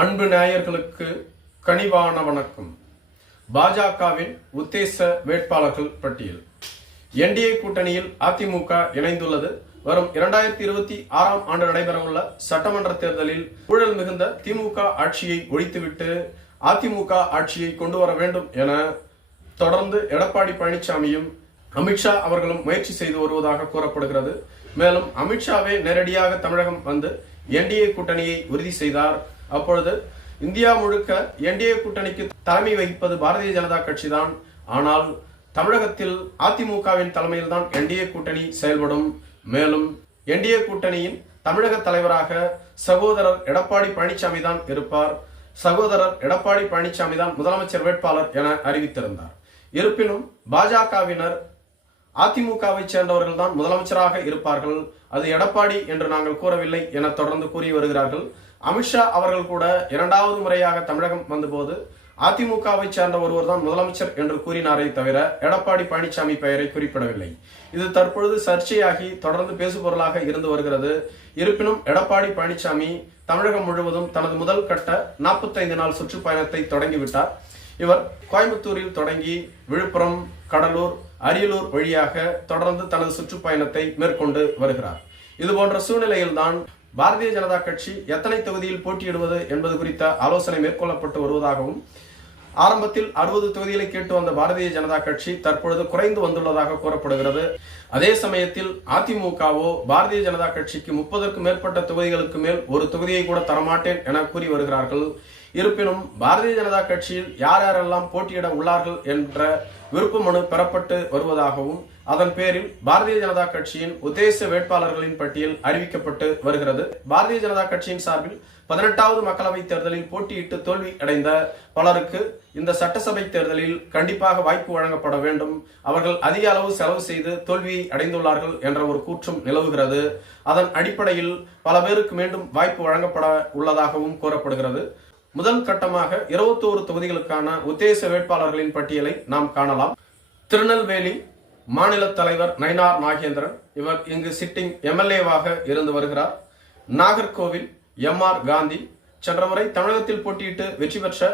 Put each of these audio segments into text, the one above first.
அன்பு நேயர்களுக்கு கனிவான வணக்கம். பாஜகவின் உத்தேச வேட்பாளர்கள் பட்டியல். என்டிஏ கூட்டணியில் அதிமுக இணைந்துள்ளது. வரும் இரண்டாயிரத்தி இருபத்தி ஆறாம் ஆண்டு நடைபெறவுள்ள சட்டமன்ற தேர்தலில் ஊழல் மிகுந்த திமுக ஆட்சியை ஒழித்துவிட்டு அதிமுக ஆட்சியை கொண்டு வர வேண்டும் என தொடர்ந்து எடப்பாடி பழனிசாமியும் அமித்ஷா அவர்களும் முயற்சி செய்து வருவதாக கூறப்படுகிறது. மேலும் அமித்ஷாவே நேரடியாக தமிழகம் வந்து என்டிஏ கூட்டணியை உறுதி செய்தார். அப்பொழுது இந்தியா முழுக்க என்டிஏ கூட்டணிக்கு தலைமை வகிப்பது பாரதிய ஜனதா கட்சிதான். ஆனால் தமிழகத்தில் அதிமுகவின் தலைமையில் தான் என்டிஏ கூட்டணி செயல்படும். மேலும் என்டிஏ கூட்டணியின் தமிழக தலைவராக சகோதரர் எடப்பாடி பழனிசாமி தான் இருப்பார். சகோதரர் எடப்பாடி பழனிசாமி தான் முதலமைச்சர் வேட்பாளர் என அறிவித்திருந்தார். இருப்பினும் பாஜகவினர் அதிமுகவை சேர்ந்தவர்கள் தான் முதலமைச்சராக இருப்பார்கள். அது எடப்பாடி என்று நாங்கள் கூறவில்லை என தொடர்ந்து கூறி வருகிறார்கள். அமித்ஷா அவர்கள் கூட இரண்டாவது முறையாக தமிழகம் வந்தபோது அதிமுகவை சேர்ந்த ஒருவர் தான் முதலமைச்சர் என்று கூறினாரே தவிர எடப்பாடி பழனிசாமி பெயரை குறிப்பிடவில்லை. இது தற்பொழுது சர்ச்சையாகி தொடர்ந்து பேசுபொருளாக இருந்து வருகிறது. இருப்பினும் எடப்பாடி பழனிசாமி தமிழகம் முழுவதும் தனது முதல் கட்ட நாற்பத்தைந்து நாள் சுற்றுப்பயணத்தை தொடங்கிவிட்டார். இவர் கோயம்புத்தூரில் தொடங்கி விழுப்புரம் கடலூர் அரியலூர் வழியாக தொடர்ந்து தனது சுற்றுப்பயணத்தை மேற்கொண்டு வருகிறார். இது போன்ற சூழ்நிலையில்தான் பாரதிய ஜனதா கட்சி எத்தனை தொகுதியில் போட்டியிடுவது என்பது குறித்த ஆலோசனை மேற்கொள்ளப்பட்டு வருவதாகவும் ஆரம்பத்தில் அறுபது தொகுதிகளை கேட்டு வந்த பாரதிய ஜனதா கட்சி தற்பொழுது குறைந்து வந்துள்ளதாக கூறப்படுகிறது. அதே சமயத்தில் அதிமுகவோ பாரதிய ஜனதா கட்சிக்கு முப்பதற்கும் மேற்பட்ட தொகுதிகளுக்கு மேல் ஒரு தொகுதியை கூட தரமாட்டேன் என கூறி வருகிறார்கள். இருப்பினும் பாரதிய ஜனதா கட்சியில் யார் யாரெல்லாம் போட்டியிட உள்ளார்கள் என்ற விருப்ப மனு பெறப்பட்டு வருவதாகவும் அதன் பேரில் பாரதிய ஜனதா கட்சியின் உத்தேச வேட்பாளர்களின் பட்டியல் அறிவிக்கப்பட்டு வருகிறது. பாரதிய ஜனதா கட்சியின் சார்பில் பதினெட்டாவது மக்களவைத் தேர்தலில் போட்டியிட்டு தோல்வி அடைந்த பலருக்கு இந்த சட்டசபை தேர்தலில் கண்டிப்பாக வாய்ப்பு வழங்கப்பட வேண்டும். அவர்கள் அதிக அளவு செலவு செய்து தோல்வியை அடைந்துள்ளார்கள் என்ற ஒரு கூற்றும் நிலவுகிறது. அதன் அடிப்படையில் பல பேருக்கு மீண்டும் வாய்ப்பு வழங்கப்பட உள்ளதாகவும் கூறப்படுகிறது. முதல் கட்டமாக இருபத்தோரு தொகுதிகளுக்கான உத்தேச வேட்பாளர்களின் பட்டியலை நாம் காணலாம். திருநெல்வேலி மாநில தலைவர் நயினார் நாகேந்திரன் இவர் இங்கு சிட்டிங் எம்எல்ஏவாக இருந்து வருகிறார். நாகர்கோவில் எம் ஆர் காந்தி சென்ற முறை தமிழகத்தில் போட்டியிட்டு வெற்றி பெற்ற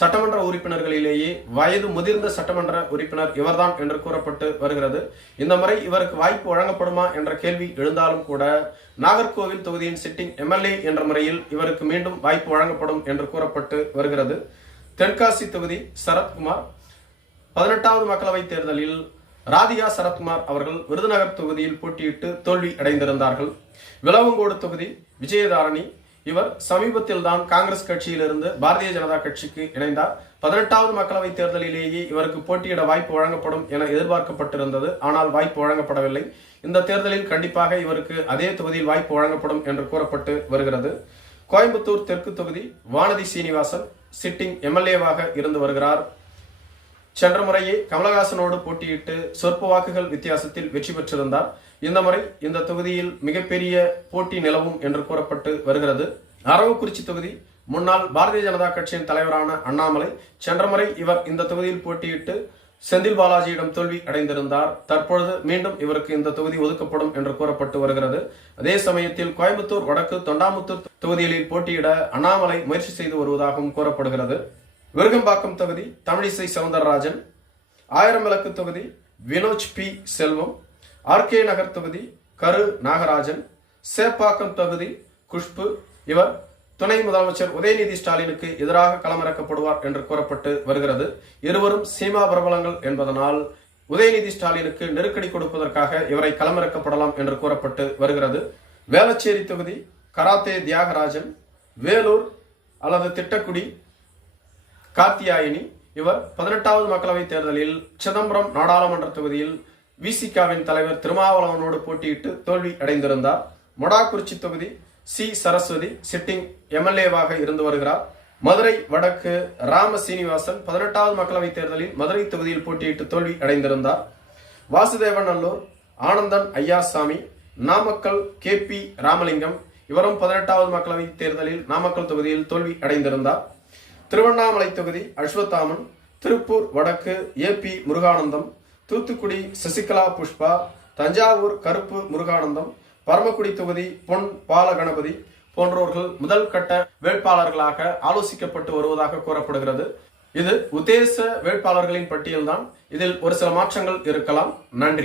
சட்டமன்ற உறுப்பினர்களிலேயே வயது முதிர்ந்த சட்டமன்ற உறுப்பினர் இவர்தான் என்று கூறப்பட்டு வருகிறது. இந்த முறை இவருக்கு வாய்ப்பு வழங்கப்படுமா என்ற கேள்வி எழுந்தாலும் கூட நாகர்கோவில் தொகுதியின் சிட்டிங் எம்எல்ஏ என்ற முறையில் இவருக்கு மீண்டும் வாய்ப்பு வழங்கப்படும் என்று கூறப்பட்டு வருகிறது. தென்காசி தொகுதி சரத்குமார். பதினெட்டாவது மக்களவைத் தேர்தலில் ராதிகா சரத்குமார் அவர்கள் விருதுநகர் தொகுதியில் போட்டியிட்டு தோல்வி அடைந்திருந்தார்கள். விளவங்கோடு தொகுதி விஜயதாரணி இவர் சமீபத்தில் தான் காங்கிரஸ் கட்சியிலிருந்து பாரதிய ஜனதா கட்சிக்கு இணைந்தார். பதினெட்டாவது மக்களவைத் தேர்தலிலேயே இவருக்கு போட்டியிட வாய்ப்பு வழங்கப்படும் என எதிர்பார்க்கப்பட்டிருந்தது. ஆனால் வாய்ப்பு வழங்கப்படவில்லை. இந்த தேர்தலில் கண்டிப்பாக இவருக்கு அதே தொகுதியில் வாய்ப்பு வழங்கப்படும் என்று கூறப்பட்டு வருகிறது. கோயம்புத்தூர் தெற்கு தொகுதி வானதி சீனிவாசன் சிட்டிங் எம்எல்ஏவாக இருந்து வருகிறார். சென்ற முறையே கமலஹாசனோடு போட்டியிட்டு சொற்ப வாக்குகள் வித்தியாசத்தில் வெற்றி பெற்றிருந்தார். இந்த முறை இந்த தொகுதியில் மிகப்பெரிய போட்டி நிலவும் என்று கூறப்பட்டு வருகிறது. அரவக்குறிச்சி தொகுதி முன்னாள் பாரதிய ஜனதா கட்சியின் தலைவரான அண்ணாமலை சென்ற முறை இவர் இந்த தொகுதியில் போட்டியிட்டு செந்தில் பாலாஜியிடம் தோல்வி அடைந்திருந்தார். தற்பொழுது மீண்டும் இவருக்கு இந்த தொகுதி ஒதுக்கப்படும் என்று கூறப்பட்டு வருகிறது. அதே சமயத்தில் கோயம்புத்தூர் வடக்கு தொண்டாமுத்தூர் தொகுதிகளில் போட்டியிட அண்ணாமலை முயற்சி செய்து வருவதாகவும் கூறப்படுகிறது. விருகம்பாக்கம் தொகுதி தமிழிசை சவுந்தரராஜன். ஆயிரம் விளக்கு தொகுதி வினோஜ் பி. செல்வம். ஆர்கே நகர் தொகுதி கரு நாகராஜன். சேப்பாக்கம் தொகுதி குஷ்பு. இவர் துணை முதலமைச்சர் உதயநிதி ஸ்டாலினுக்கு எதிராக களமிறக்கப்படுவார் என்று கூறப்பட்டு வருகிறது. இருவரும் சீமா பிரபலங்கள் என்பதனால் உதயநிதி ஸ்டாலினுக்கு நெருக்கடி கொடுப்பதற்காக இவரை களமிறக்கப்படலாம் என்று கூறப்பட்டு வருகிறது. வேளச்சேரி தொகுதி கராத்தே தியாகராஜன். வேலூர் அல்லது திட்டக்குடி கார்த்தியாயினி இவர் பதினெட்டாவது மக்களவைத் தேர்தலில் சிதம்பரம் நாடாளுமன்ற தொகுதியில் விசிகாவின் தலைவர் திருமாவளவனோடு போட்டியிட்டு தோல்வி அடைந்திருந்தார். மொடாக்குறிச்சி தொகுதி சி. சரஸ்வதி சிட்டிங் எம்எல்ஏவாக இருந்து வருகிறார். மதுரை வடக்கு ராம சீனிவாசன் பதினெட்டாவது மக்களவைத் தேர்தலில் மதுரை தொகுதியில் போட்டியிட்டு தோல்வி அடைந்திருந்தார். வாசுதேவன் நல்லூர் ஆனந்தன் ஐயாசாமி நாமக்கல் கே. பி. ராமலிங்கம் இவரும் பதினெட்டாவது மக்களவைத் தேர்தலில் நாமக்கல் தொகுதியில் தோல்வி அடைந்திருந்தார். திருவண்ணாமலை தொகுதி அஸ்வத்தாமன் திருப்பூர் வடக்கு ஏபி முருகானந்தம் தூத்துக்குடி சசிகலா புஷ்பா தஞ்சாவூர் கருப்பு முருகானந்தம் பரமக்குடி தொகுதி பொன் பாலகணபதி போன்றோர்கள் முதல் கட்ட வேட்பாளர்களாக ஆலோசிக்கப்பட்டு வருவதாக கூறப்படுகிறது. இது உத்தேச வேட்பாளர்களின் பட்டியல்தான். இதில் ஒரு சில மாற்றங்கள் இருக்கலாம். நன்றி.